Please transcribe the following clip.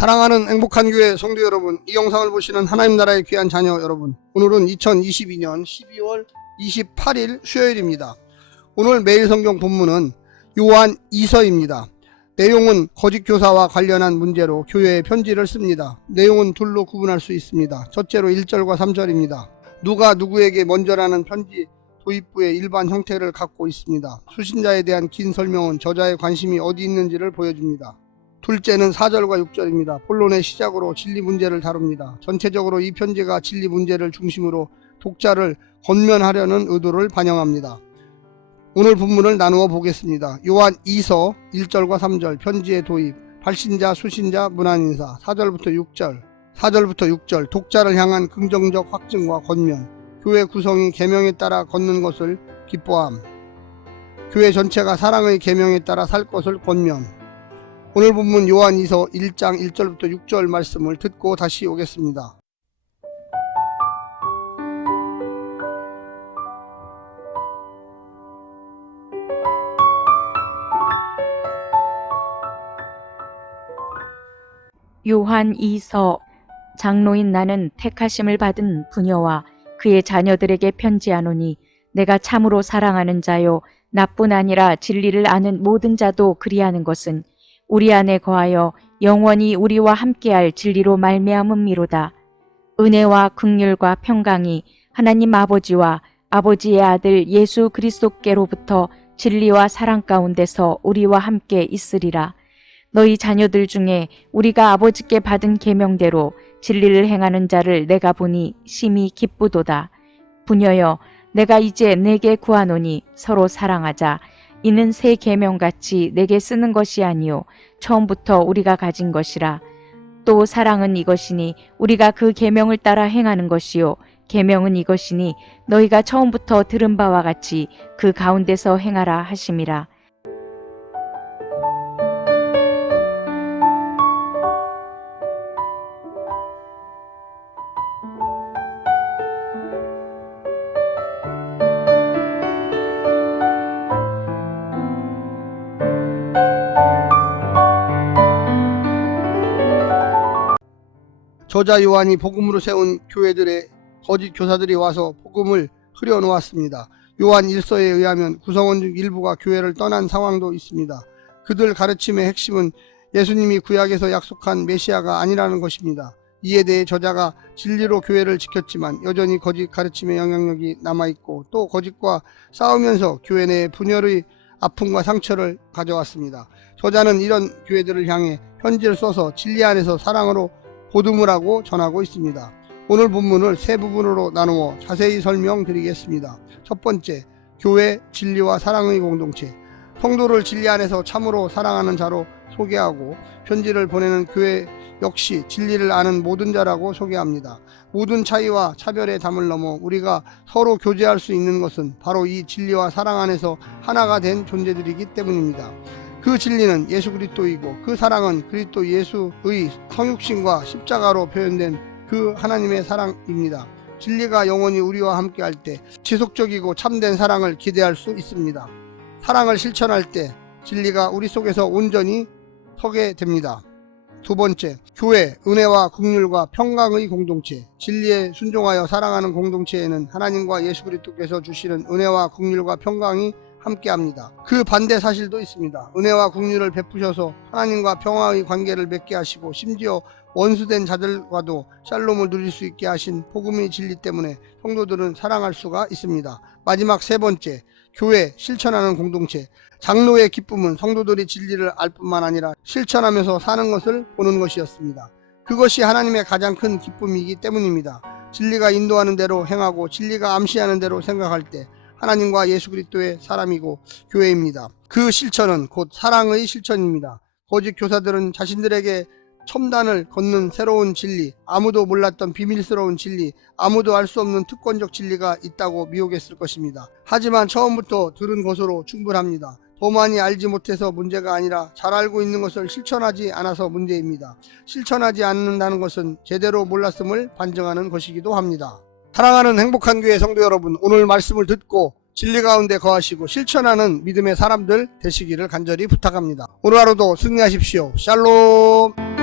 사랑하는 행복한 교회 성도 여러분, 이 영상을 보시는 하나님 나라의 귀한 자녀 여러분, 오늘은 2022년 12월 28일 수요일입니다. 오늘 매일 성경 본문은 요한 2서입니다. 내용은 거짓 교사와 관련한 문제로 교회에 편지를 씁니다. 내용은 둘로 구분할 수 있습니다. 첫째로 1절과 3절입니다. 누가 누구에게 먼저라는 편지 도입부의 일반 형태를 갖고 있습니다. 수신자에 대한 긴 설명은 저자의 관심이 어디 있는지를 보여줍니다. 둘째는 4절과 6절입니다. 본론의 시작으로 진리 문제를 다룹니다. 전체적으로 이 편지가 진리 문제를 중심으로 독자를 건면하려는 의도를 반영합니다. 오늘 본문을 나누어 보겠습니다. 요한 2서 1절과 3절 편지의 도입, 발신자, 수신자, 문안인사 4절부터 6절, 4절부터 6절 독자를 향한 긍정적 확증과 권면, 교회 구성이 계명에 따라 걷는 것을 기뻐함, 교회 전체가 사랑의 계명에 따라 살 것을 권면, 오늘 본문 요한 2서 1장 1절부터 6절 말씀을 듣고 다시 오겠습니다. 요한 2서 장로인 나는 택하심을 받은 부녀와 그의 자녀들에게 편지하노니 내가 참으로 사랑하는 자요 나뿐 아니라 진리를 아는 모든 자도 그리하는 것은 우리 안에 거하여 영원히 우리와 함께할 진리로 말미암음이로다 은혜와 극률과 평강이 하나님 아버지와 아버지의 아들 예수 그리스도께로부터 진리와 사랑 가운데서 우리와 함께 있으리라 너희 자녀들 중에 우리가 아버지께 받은 계명대로 진리를 행하는 자를 내가 보니 심히 기쁘도다. 부녀여, 내가 이제 내게 구하노니 서로 사랑하자. 이는 새 계명같이 내게 쓰는 것이 아니요 처음부터 우리가 가진 것이라. 또 사랑은 이것이니 우리가 그 계명을 따라 행하는 것이요 계명은 이것이니 너희가 처음부터 들은 바와 같이 그 가운데서 행하라 하심이라. 저자 요한이 복음으로 세운 교회들의 거짓 교사들이 와서 복음을 흐려 놓았습니다. 요한 1서에 의하면 구성원 중 일부가 교회를 떠난 상황도 있습니다. 그들 가르침의 핵심은 예수님이 구약에서 약속한 메시아가 아니라는 것입니다. 이에 대해 저자가 진리로 교회를 지켰지만 여전히 거짓 가르침의 영향력이 남아있고 또 거짓과 싸우면서 교회 내 분열의 아픔과 상처를 가져왔습니다. 저자는 이런 교회들을 향해 편지를 써서 진리 안에서 사랑으로 보듬으라고 전하고 있습니다. 오늘 본문을 세 부분으로 나누어 자세히 설명드리겠습니다. 첫 번째, 교회 진리와 사랑의 공동체. 성도를 진리 안에서 참으로 사랑하는 자로 소개하고 편지를 보내는 교회 역시 진리를 아는 모든 자라고 소개합니다. 모든 차이와 차별의 담을 넘어 우리가 서로 교제할 수 있는 것은 바로 이 진리와 사랑 안에서 하나가 된 존재들이기 때문입니다. 그 진리는 예수 그리스도이고 그 사랑은 그리스도 예수의 성육신과 십자가로 표현된 그 하나님의 사랑입니다. 진리가 영원히 우리와 함께 할 때 지속적이고 참된 사랑을 기대할 수 있습니다. 사랑을 실천할 때 진리가 우리 속에서 온전히 서게 됩니다. 두 번째, 교회, 은혜와 국률과 평강의 공동체. 진리에 순종하여 사랑하는 공동체에는 하나님과 예수 그리스도께서 주시는 은혜와 국률과 평강이 함께 합니다. 그 반대 사실도 있습니다. 은혜와 국률을 베푸셔서 하나님과 평화의 관계를 맺게 하시고 심지어 원수된 자들과도 샬롬을 누릴 수 있게 하신 복음의 진리 때문에 성도들은 사랑할 수가 있습니다. 마지막 세 번째, 교회 실천하는 공동체. 장로의 기쁨은 성도들이 진리를 알 뿐만 아니라 실천하면서 사는 것을 보는 것이었습니다. 그것이 하나님의 가장 큰 기쁨이기 때문입니다. 진리가 인도하는 대로 행하고 진리가 암시하는 대로 생각할 때 하나님과 예수 그리스도의 사람이고 교회입니다. 그 실천은 곧 사랑의 실천입니다. 거짓 교사들은 자신들에게 첨단을 걷는 새로운 진리, 아무도 몰랐던 비밀스러운 진리, 아무도 알 수 없는 특권적 진리가 있다고 미혹했을 것입니다. 하지만 처음부터 들은 것으로 충분합니다. 더 많이 알지 못해서 문제가 아니라 잘 알고 있는 것을 실천하지 않아서 문제입니다. 실천하지 않는다는 것은 제대로 몰랐음을 반증하는 것이기도 합니다. 사랑하는 행복한 교회 성도 여러분, 오늘 말씀을 듣고 진리 가운데 거하시고 실천하는 믿음의 사람들 되시기를 간절히 부탁합니다. 오늘 하루도 승리하십시오. 샬롬!